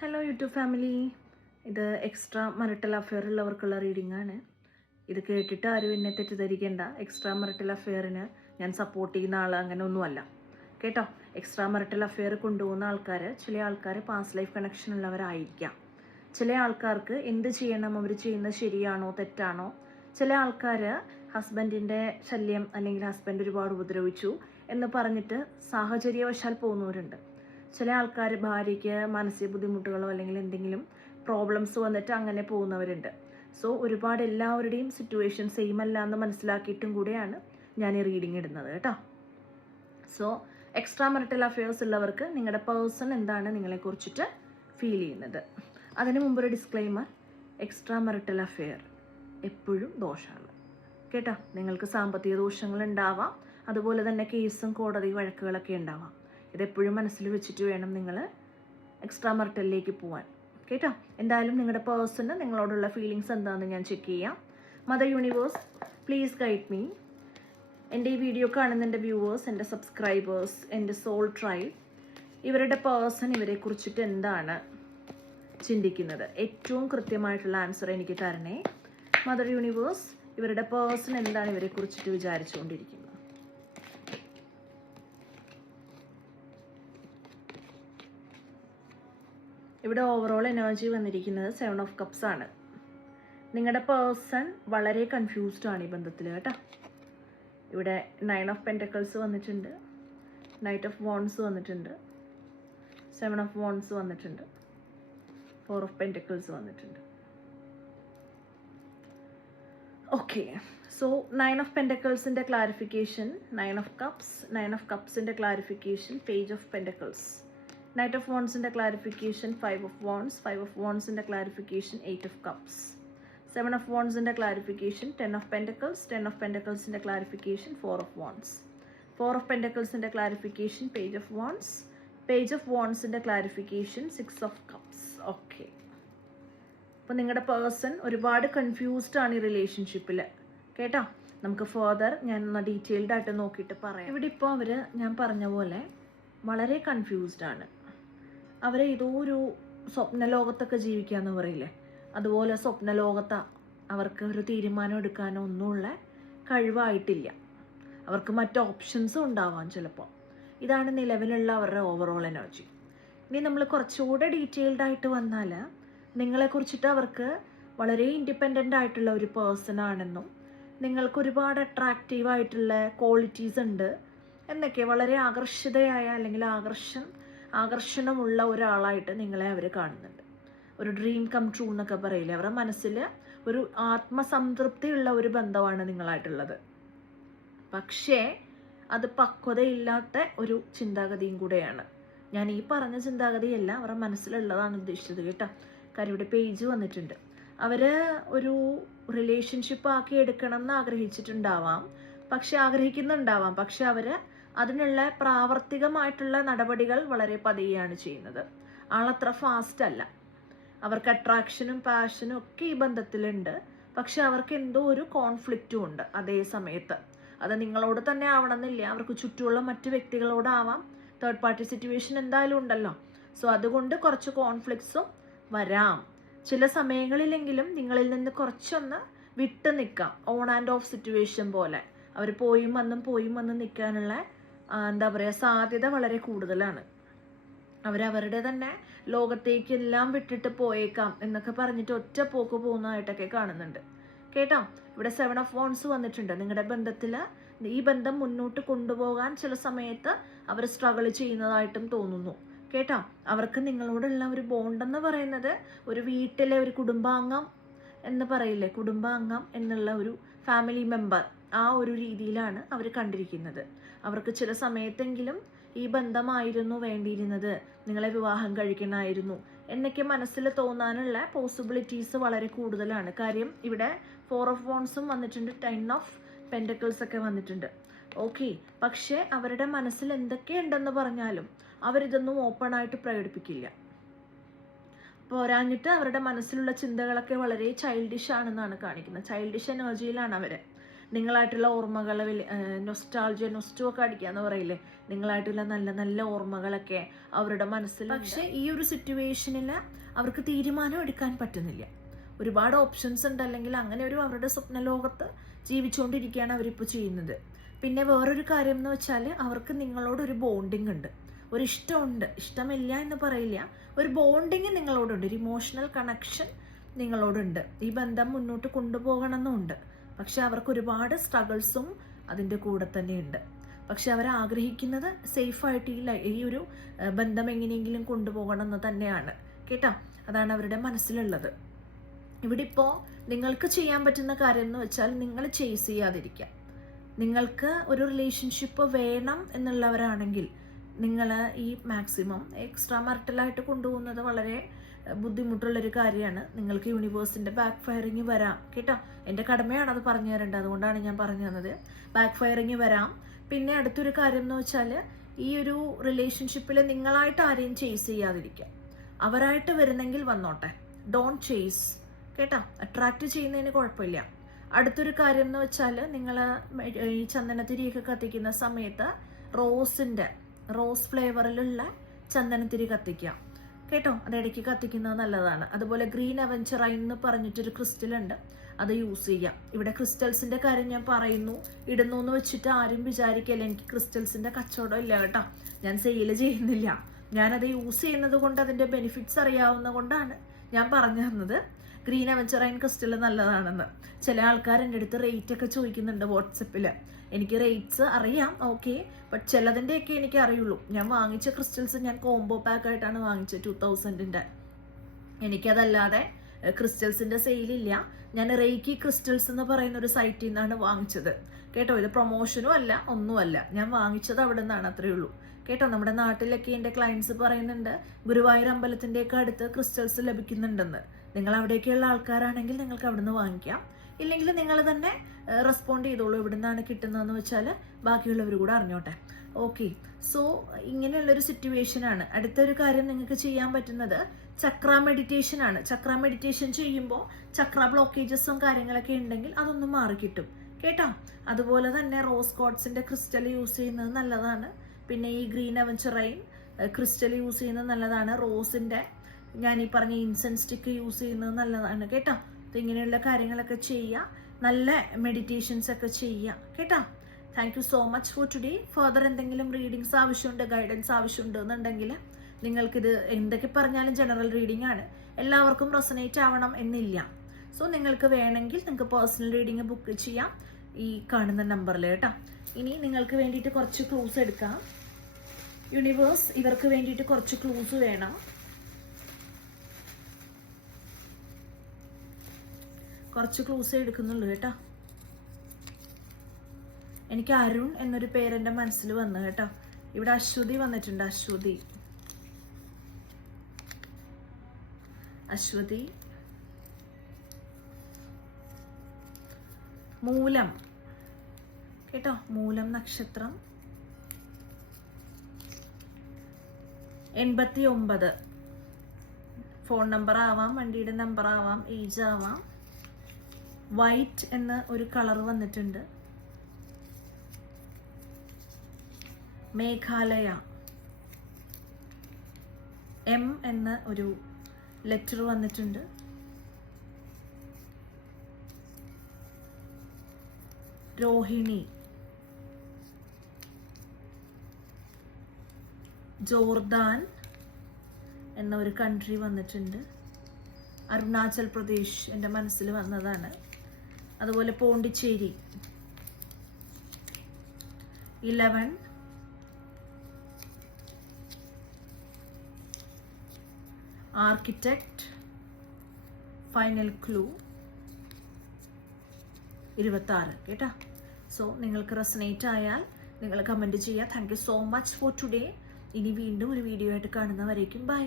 Hello YouTube family, ഇത് extra മറിട്ടൽ affair ഉള്ളവർക്കുള്ള reading ആണ്. ഇത് കേട്ടിട്ട് ആരും എന്നെ തെറ്റിദ്ധരിക്കേണ്ട. എക്സ്ട്രാ മറിട്ടൽ അഫെയറിന് ഞാൻ സപ്പോർട്ട് ചെയ്യുന്ന ആൾ അങ്ങനെ ഒന്നുമല്ല കേട്ടോ. എക്സ്ട്രാ മറിട്ടൽ അഫെയർ കൊണ്ടുപോകുന്ന ആൾക്കാർ, ചില ആൾക്കാർ പാസ്റ്റ് ലൈഫ് കണക്ഷൻ ഉള്ളവരായിരിക്കാം. ചില ആൾക്കാർക്ക് എന്ത് ചെയ്യണം, അവർ ചെയ്യുന്നത് ശരിയാണോ തെറ്റാണോ. ചില ആൾക്കാർ ഹസ്ബൻഡിൻ്റെ ശല്യം അല്ലെങ്കിൽ ഹസ്ബൻഡ് ഒരുപാട് ഉപദ്രവിച്ചു എന്ന് പറഞ്ഞിട്ട് സാഹചര്യവശാൽ പോകുന്നവരുണ്ട്. ചില ആൾക്കാർ ഭാര്യയ്ക്ക് മാനസിക ബുദ്ധിമുട്ടുകളോ അല്ലെങ്കിൽ എന്തെങ്കിലും പ്രോബ്ലംസ് വന്നിട്ട് അങ്ങനെ പോകുന്നവരുണ്ട്. സോ ഒരുപാട് എല്ലാവരുടെയും സിറ്റുവേഷൻ സെയിം അല്ല എന്ന് മനസ്സിലാക്കിയിട്ടും കൂടെയാണ് ഞാൻ ഈ റീഡിംഗ് ഇടുന്നത് കേട്ടോ. സോ എക്സ്ട്രാ മറിറ്റൽ അഫെയർസ് ഉള്ളവർക്ക് നിങ്ങളുടെ പേഴ്സൺ എന്താണ് നിങ്ങളെക്കുറിച്ചിട്ട് ഫീൽ ചെയ്യുന്നത്. അതിനു മുമ്പൊരു ഡിസ്ക്ലെയിമർ: എക്സ്ട്രാ മറിറ്റൽ അഫെയർ എപ്പോഴും ദോഷമാണ് കേട്ടോ. നിങ്ങൾക്ക് സാമ്പത്തിക ദോഷങ്ങൾ ഉണ്ടാവാം, അതുപോലെ തന്നെ കേസും കോടതി വഴക്കുകളൊക്കെ ഉണ്ടാവാം. ഇതെപ്പോഴും മനസ്സിൽ വെച്ചിട്ട് വേണം നിങ്ങൾ എക്സ്ട്രാ മറിറ്റലിലേക്ക് പോകാൻ കേട്ടോ. എന്തായാലും നിങ്ങളുടെ പേഴ്സണ് നിങ്ങളോടുള്ള ഫീലിങ്സ് എന്താണെന്ന് ഞാൻ ചെക്ക് ചെയ്യാം. Mother universe, please guide me. എൻ്റെ ഈ വീഡിയോ കാണുന്ന എൻ്റെ വ്യൂവേഴ്സ്, എൻ്റെ സബ്സ്ക്രൈബേഴ്സ്, എൻ്റെ സോൾ ട്രൈബ്, ഇവരുടെ പേഴ്സൺ ഇവരെ കുറിച്ചിട്ട് എന്താണ് ചിന്തിക്കുന്നത്? ഏറ്റവും കൃത്യമായിട്ടുള്ള ആൻസർ എനിക്ക് തരണേ. മദർ യൂണിവേഴ്സ്, ഇവരുടെ പേഴ്സൺ എന്താണ് ഇവരെ കുറിച്ചിട്ട് വിചാരിച്ചുകൊണ്ടിരിക്കുന്നത്? ഇവിടെ ഓവറോൾ എനർജി വന്നിരിക്കുന്നത് 7 ഓഫ് കപ്സ് ആണ്. നിങ്ങളുടെ പേഴ്സൺ വളരെ കൺഫ്യൂസ്ഡ് ആണ് ഈ ബന്ധത്തിൽ കേട്ടോ. ഇവിടെ 9 ഓഫ് പെൻറ്റക്കിൾസ് വന്നിട്ടുണ്ട്, നൈറ്റ് ഓഫ് വോൺസ് വന്നിട്ടുണ്ട്, 7 ഓഫ് വോൺസ് വന്നിട്ടുണ്ട്, 4 ഓഫ് പെൻറ്റക്കിൾസ് വന്നിട്ടുണ്ട്. ഓക്കെ, സോ 9 ഓഫ് പെൻറ്റക്കിൾസിൻ്റെ ക്ലാരിഫിക്കേഷൻ, 9 ഓഫ് കപ്സ്, 9 ഓഫ് കപ്സിൻ്റെ clarification, page of pentacles, Knight of Wands in the clarification, 5 of Wands, 5 of Wands in the clarification, 8 of Cups, 7 of Wands in the clarification, 10 of Pentacles, 10 of Pentacles in the clarification, 4 of Wands, 4 of Pentacles in the clarification, Page of Wands, Page of Wands in the clarification, 6 of Cups. Okay. അപ്പോൾ നിങ്ങളുടെ person ഒരുപാട് confused ആണ് ഈ റിലേഷൻഷിപ്പിൽ കേട്ടോ. നമുക്ക് further ഞാൻ detailed ആയിട്ട് നോക്കിയിട്ട് പറയാം. ഇവിടെ ഇപ്പോൾ അവർ ഞാൻ പറഞ്ഞ പോലെ വളരെ കൺഫ്യൂസ്ഡ് ആണ്. അവരെ ഏതോ ഒരു സ്വപ്ന ലോകത്തൊക്കെ ജീവിക്കാന്ന് പറയില്ലേ, അതുപോലെ സ്വപ്ന ലോകത്താ. അവർക്ക് ഒരു തീരുമാനം എടുക്കാനോ ഒന്നുമുള്ള കഴിവായിട്ടില്ല. അവർക്ക് മറ്റ് ഓപ്ഷൻസും ഉണ്ടാവാം ചിലപ്പോൾ. ഇതാണ് നിലവിലുള്ള അവരുടെ ഓവറോൾ എനർജി. ഇനി നമ്മൾ കുറച്ചുകൂടെ ഡീറ്റെയിൽഡ് ആയിട്ട് വന്നാൽ, നിങ്ങളെക്കുറിച്ചിട്ട് അവർക്ക് വളരെ ഇൻഡിപെൻഡൻ്റ് ആയിട്ടുള്ള ഒരു പേഴ്സൺ ആണെന്നും നിങ്ങൾക്ക് ഒരുപാട് അട്രാക്റ്റീവായിട്ടുള്ള ക്വാളിറ്റീസ് ഉണ്ട് എന്നൊക്കെ, വളരെ ആകർഷിതയായ അല്ലെങ്കിൽ ആകർഷണമുള്ള ഒരാളായിട്ട് നിങ്ങളെ അവർ കാണുന്നുണ്ട്. ഒരു ഡ്രീം കം ട്രൂ എന്നൊക്കെ പറയില്ലേ, അവരുടെ മനസ്സിൽ ഒരു ആത്മസംതൃപ്തിയുള്ള ഒരു ബന്ധമാണ് നിങ്ങളായിട്ടുള്ളത്. പക്ഷേ അത് പക്വതയില്ലാത്ത ഒരു ചിന്താഗതിയും കൂടെയാണ്. ഞാൻ ഈ പറഞ്ഞ ചിന്താഗതിയല്ല, അവരുടെ മനസ്സിലുള്ളതാണ് ഉദ്ദേശിച്ചത് കേട്ടോ. കാര്യം ഇവിടെ പേജ് വന്നിട്ടുണ്ട്. അവർ ഒരു റിലേഷൻഷിപ്പ് ആക്കി എടുക്കണം എന്ന് ആഗ്രഹിക്കുന്നുണ്ടാവാം, പക്ഷെ അവർ അതിനുള്ള പ്രാവർത്തികമായിട്ടുള്ള നടപടികൾ വളരെ പതിയെയാണ് ചെയ്യുന്നത്. ആളത്ര ഫാസ്റ്റ് അല്ല. അവർക്ക് അട്രാക്ഷനും പാഷനും ഒക്കെ ഈ ബന്ധത്തിലുണ്ട്, പക്ഷെ അവർക്ക് എന്തോ ഒരു കോൺഫ്ലിക്റ്റും ഉണ്ട് അതേ സമയത്ത്. അത് നിങ്ങളോട് തന്നെ ആവണമെന്നില്ല, അവർക്ക് ചുറ്റുമുള്ള മറ്റു വ്യക്തികളോടാവാം. തേർഡ് പാർട്ടി സിറ്റുവേഷൻ എന്തായാലും ഉണ്ടല്ലോ. സോ അതുകൊണ്ട് കുറച്ച് കോൺഫ്ലിക്ട്സും വരാം. ചില സമയങ്ങളിലെങ്കിലും നിങ്ങളിൽ നിന്ന് കുറച്ചൊന്ന് വിട്ട് നിൽക്കാം. ഓൺ ആൻഡ് ഓഫ് സിറ്റുവേഷൻ പോലെ അവർ പോയും വന്നും നിൽക്കാനുള്ള സാധ്യത വളരെ കൂടുതലാണ്. അവരവരുടെ തന്നെ ലോകത്തേക്കെല്ലാം വിട്ടിട്ട് പോയേക്കാം എന്നൊക്കെ പറഞ്ഞിട്ട് ഒറ്റ പോക്ക് പോകുന്നതായിട്ടൊക്കെ കാണുന്നുണ്ട് കേട്ടോ. ഇവിടെ 7 ഓഫ് വോൺസ് വന്നിട്ടുണ്ട്. നിങ്ങളുടെ ബന്ധത്തിൽ ഈ ബന്ധം മുന്നോട്ട് കൊണ്ടുപോകാൻ ചില സമയത്ത് അവർ സ്ട്രഗിൾ ചെയ്യുന്നതായിട്ടും തോന്നുന്നു കേട്ടോ. അവർക്ക് നിങ്ങളോടുള്ള ഒരു ബോണ്ടെന്ന് പറയുന്നത് ഒരു വീട്ടിലെ ഒരു കുടുംബാംഗം എന്ന് പറയില്ലേ, കുടുംബാംഗം എന്നുള്ള ഒരു ഫാമിലി മെമ്പർ, ആ ഒരു രീതിയിലാണ് അവർ കണ്ടിരിക്കുന്നത്. അവർക്ക് ചില സമയത്തെങ്കിലും ഈ ബന്ധമായിരുന്നു വേണ്ടിയിരുന്നത്, നിങ്ങളെ വിവാഹം കഴിക്കണമായിരുന്നു എന്നൊക്കെ മനസ്സിൽ തോന്നാനുള്ള പോസിബിലിറ്റീസ് വളരെ കൂടുതലാണ്. കാര്യം ഇവിടെ 4 ഓഫ് വോൺസും വന്നിട്ടുണ്ട്, 10 ഓഫ് പെൻറ്റക്കിൾസ് ഒക്കെ വന്നിട്ടുണ്ട്. ഓക്കെ, പക്ഷേ അവരുടെ മനസ്സിൽ എന്തൊക്കെയുണ്ടെന്ന് പറഞ്ഞാലും അവരിതൊന്നും ഓപ്പൺ ആയിട്ട് പ്രകടിപ്പിക്കില്ല. പോരാഞ്ഞിട്ട് അവരുടെ മനസ്സിലുള്ള ചിന്തകളൊക്കെ വളരെ ചൈൽഡിഷ് ആണെന്നാണ് കാണിക്കുന്നത്. ചൈൽഡിഷ് എനർജിയിലാണ് അവർ. നിങ്ങളായിട്ടുള്ള ഓർമ്മകൾ നൊസ്റ്റോ അടിക്കുക എന്ന് പറയില്ലേ, നിങ്ങളായിട്ടുള്ള നല്ല നല്ല ഓർമ്മകളൊക്കെ അവരുടെ മനസ്സിൽ. പക്ഷെ ഈ ഒരു സിറ്റുവേഷനിൽ അവർക്ക് തീരുമാനം എടുക്കാൻ പറ്റുന്നില്ല. ഒരുപാട് ഓപ്ഷൻസ് ഉണ്ട്, അല്ലെങ്കിൽ അങ്ങനെ ഒരു അവരുടെ സ്വപ്ന ലോകത്ത് ജീവിച്ചുകൊണ്ടിരിക്കുകയാണ് അവരിപ്പോൾ ചെയ്യുന്നത്. പിന്നെ വേറൊരു കാര്യം എന്ന് വെച്ചാൽ അവർക്ക് നിങ്ങളോടൊരു ബോണ്ടിങ് ഉണ്ട്, ഒരു ഇഷ്ടമുണ്ട്, ഇഷ്ടമില്ല എന്ന് പറയില്ല, ഒരു ബോണ്ടിങ് നിങ്ങളോടുണ്ട്, ഒരു ഇമോഷണൽ കണക്ഷൻ നിങ്ങളോടുണ്ട്. ഈ ബന്ധം മുന്നോട്ട് കൊണ്ടുപോകണമെന്നുണ്ട്. പക്ഷെ അവർക്ക് ഒരുപാട് സ്ട്രഗിൾസും അതിൻ്റെ കൂടെ തന്നെയുണ്ട്. പക്ഷെ അവർ ആഗ്രഹിക്കുന്നത് സേഫായിട്ട് ഈ ഒരു ബന്ധം എങ്ങനെയെങ്കിലും കൊണ്ടുപോകണം എന്ന് തന്നെയാണ് കേട്ടോ. അതാണ് അവരുടെ മനസ്സിലുള്ളത്. ഇവിടെ ഇപ്പോൾ നിങ്ങൾക്ക് ചെയ്യാൻ പറ്റുന്ന കാര്യം എന്ന് വെച്ചാൽ നിങ്ങൾ ചേസ് ചെയ്യാതിരിക്കുക. നിങ്ങൾക്ക് ഒരു റിലേഷൻഷിപ്പ് വേണം എന്നുള്ളവരാണെങ്കിൽ നിങ്ങൾ ഈ മാക്സിമം എക്സ്ട്രാ മറിറ്റലായിട്ട് കൊണ്ടുപോകുന്നത് വളരെ ബുദ്ധിമുട്ടുള്ളൊരു കാര്യമാണ്. നിങ്ങൾക്ക് യൂണിവേഴ്സിൻ്റെ ബാക്ക് ഫയറിങ് വരാം കേട്ടോ. എൻ്റെ കടമയാണ് അത് പറഞ്ഞു തരേണ്ടത്, അതുകൊണ്ടാണ് ഞാൻ പറഞ്ഞു തന്നത്. ബാക്ക് ഫയറിങ് വരാം. പിന്നെ അടുത്തൊരു കാര്യം എന്ന് വെച്ചാൽ ഈ ഒരു റിലേഷൻഷിപ്പിൽ നിങ്ങളായിട്ട് ആരെയും ചേസ് ചെയ്യാതിരിക്കുക. അവരായിട്ട് വരുന്നെങ്കിൽ വന്നോട്ടെ, ഡോണ്ട് ചേസ് കേട്ടോ. അട്രാക്റ്റ് ചെയ്യുന്നതിന് കുഴപ്പമില്ല. അടുത്തൊരു കാര്യം എന്ന് വെച്ചാൽ നിങ്ങൾ ഈ ചന്ദനത്തിരിയൊക്കെ കത്തിക്കുന്ന സമയത്ത് റോസ് ഫ്ലേവറിലുള്ള ചന്ദനത്തിരി കത്തിക്കുക കേട്ടോ. അത് ഇടയ്ക്ക് കത്തിക്കുന്നത് നല്ലതാണ്. അതുപോലെ ഗ്രീൻ അവഞ്ചറൈൻ എന്ന് പറഞ്ഞിട്ടൊരു ക്രിസ്റ്റൽ ഉണ്ട്, അത് യൂസ് ചെയ്യാം. ഇവിടെ ക്രിസ്റ്റൽസിന്റെ കാര്യം ഞാൻ പറയുന്നു, ഇടുന്നു എന്ന് വെച്ചിട്ട് ആരും വിചാരിക്കല്ല എനിക്ക് ക്രിസ്റ്റൽസിന്റെ കച്ചവടം ഇല്ല കേട്ടോ. ഞാൻ സെയിൽ ചെയ്യുന്നില്ല. ഞാനത് യൂസ് ചെയ്യുന്നത് കൊണ്ട് അതിന്റെ ബെനിഫിറ്റ്സ് അറിയാവുന്ന കൊണ്ടാണ് ഞാൻ പറഞ്ഞു തന്നത്. ഗ്രീൻ അവഞ്ചറൈൻ ക്രിസ്റ്റൽ നല്ലതാണെന്ന്. ചില ആൾക്കാർ എൻ്റെ അടുത്ത് റേറ്റ് ഒക്കെ ചോദിക്കുന്നുണ്ട് വാട്സപ്പിൽ. എനിക്ക് റേറ്റ്സ് അറിയാം, ഓക്കെ, ബട്ട് ചിലതിൻ്റെയൊക്കെ എനിക്ക് അറിയുള്ളൂ. ഞാൻ വാങ്ങിച്ച ക്രിസ്റ്റൽസ് ഞാൻ കോംബോ പാക്ക് ആയിട്ടാണ് വാങ്ങിച്ചത് 2000-ന്റെ. എനിക്കതല്ലാതെ ക്രിസ്റ്റൽസിന്റെ സെയിലില്ല. ഞാൻ റേക്കി ക്രിസ്റ്റൽസ് എന്ന് പറയുന്ന ഒരു സൈറ്റിൽ നിന്നാണ് വാങ്ങിച്ചത് കേട്ടോ. ഇത് പ്രൊമോഷനും അല്ല, ഒന്നുമല്ല. ഞാൻ വാങ്ങിച്ചത് അവിടെ നിന്നാണ്, അത്രയേ ഉള്ളൂ കേട്ടോ. നമ്മുടെ നാട്ടിലൊക്കെ എൻ്റെ ക്ലയൻസ് പറയുന്നുണ്ട് ഗുരുവായൂർ അമ്പലത്തിൻ്റെയൊക്കെ അടുത്ത് ക്രിസ്റ്റൽസ് ലഭിക്കുന്നുണ്ടെന്ന്. നിങ്ങൾ അവിടേക്കുള്ള ആൾക്കാരാണെങ്കിൽ നിങ്ങൾക്ക് അവിടെ നിന്ന് വാങ്ങിക്കാം. ഇല്ലെങ്കിൽ നിങ്ങൾ തന്നെ റെസ്പോണ്ട് ചെയ്തോളൂ എവിടെ നിന്നാണ് കിട്ടുന്നതെന്ന് വെച്ചാൽ ബാക്കിയുള്ളവർ കൂടെ അറിഞ്ഞോട്ടെ. ഓക്കെ, സോ ഇങ്ങനെയുള്ളൊരു സിറ്റുവേഷനാണ്. അടുത്തൊരു കാര്യം നിങ്ങൾക്ക് ചെയ്യാൻ പറ്റുന്നത് ചക്ര മെഡിറ്റേഷൻ ആണ്. ചക്ര മെഡിറ്റേഷൻ ചെയ്യുമ്പോൾ ചക്ര ബ്ലോക്കേജസും കാര്യങ്ങളൊക്കെ ഉണ്ടെങ്കിൽ അതൊന്നും മാറിക്കിട്ടും കേട്ടോ. അതുപോലെ തന്നെ റോസ് ക്വാർട്സിന്റെ ക്രിസ്റ്റൽ യൂസ് ചെയ്യുന്നത് നല്ലതാണ്. പിന്നെ ഈ ഗ്രീൻ അവഞ്ചറൈൻ ക്രിസ്റ്റൽ യൂസ് ചെയ്യുന്നത് നല്ലതാണ്. റോസിന്റെ ഞാൻ ഈ പറഞ്ഞ ഇൻസെൻസ് സ്റ്റിക്ക് യൂസ് ചെയ്യുന്നത് നല്ലതാണ് കേട്ടോ. ഇങ്ങനെയുള്ള കാര്യങ്ങളൊക്കെ ചെയ്യുക, നല്ല മെഡിറ്റേഷൻസ് ഒക്കെ ചെയ്യുക കേട്ടോ. Thank you so much for today. Further എന്തെങ്കിലും റീഡിങ്സ് ആവശ്യമുണ്ട്, ഗൈഡൻസ് ആവശ്യമുണ്ട് എന്നുണ്ടെങ്കിൽ നിങ്ങൾക്കിത് എന്തൊക്കെ പറഞ്ഞാലും ജനറൽ റീഡിംഗ് ആണ്, എല്ലാവർക്കും റെസൊനേറ്റ് ആവണം എന്നില്ല. സോ നിങ്ങൾക്ക് വേണമെങ്കിൽ നിങ്ങൾക്ക് പേഴ്സണൽ റീഡിംഗ് ബുക്ക് ചെയ്യാം ഈ കാണുന്ന നമ്പറിൽ കേട്ടോ. ഇനി നിങ്ങൾക്ക് വേണ്ടിയിട്ട് കുറച്ച് ക്ലൂസ് എടുക്കാം. യൂണിവേഴ്സ് ഇവർക്ക് വേണ്ടിയിട്ട് കുറച്ച് ക്ലൂസ് വേണം. കുറച്ച് ക്ലൂസ് എടുക്കുന്നുള്ളൂ കേട്ടോ. എനിക്ക് അരുൺ എന്നൊരു പേര് എൻ്റെ മനസ്സിൽ വന്നു കേട്ടോ. ഇവിടെ അശ്വതി വന്നിട്ടുണ്ട്. അശ്വതി, മൂലം കേട്ടോ. മൂലം നക്ഷത്രം 89. ഫോൺ നമ്പർ ആവാം, വണ്ടിയുടെ നമ്പർ ആവാം, ഏജ് ആവാം. വൈറ്റ് എന്ന ഒരു കളർ വന്നിട്ടുണ്ട്. മേഘാലയ, എം എന്ന ഒരു ലെറ്റർ വന്നിട്ടുണ്ട്. രോഹിണി, ജോർദാൻ എന്ന ഒരു കൺട്രി വന്നിട്ടുണ്ട്. അരുണാചൽ പ്രദേശ് എൻ്റെ മനസ്സിൽ വന്നതാണ്. അതുപോലെ പോണ്ടിച്ചേരി 11, ആർക്കിടെക്ട്, ഫൈനൽ ക്ലൂ 26 കേട്ടോ. സോ നിങ്ങൾക്ക് റെസനേറ്റ് ആയാൽ നിങ്ങൾ കമൻറ്റ് ചെയ്യുക. Thank you so much for today. ഇനി വീണ്ടും ഒരു വീഡിയോ ആയിട്ട് കാണുന്നവരേക്കും ബൈ.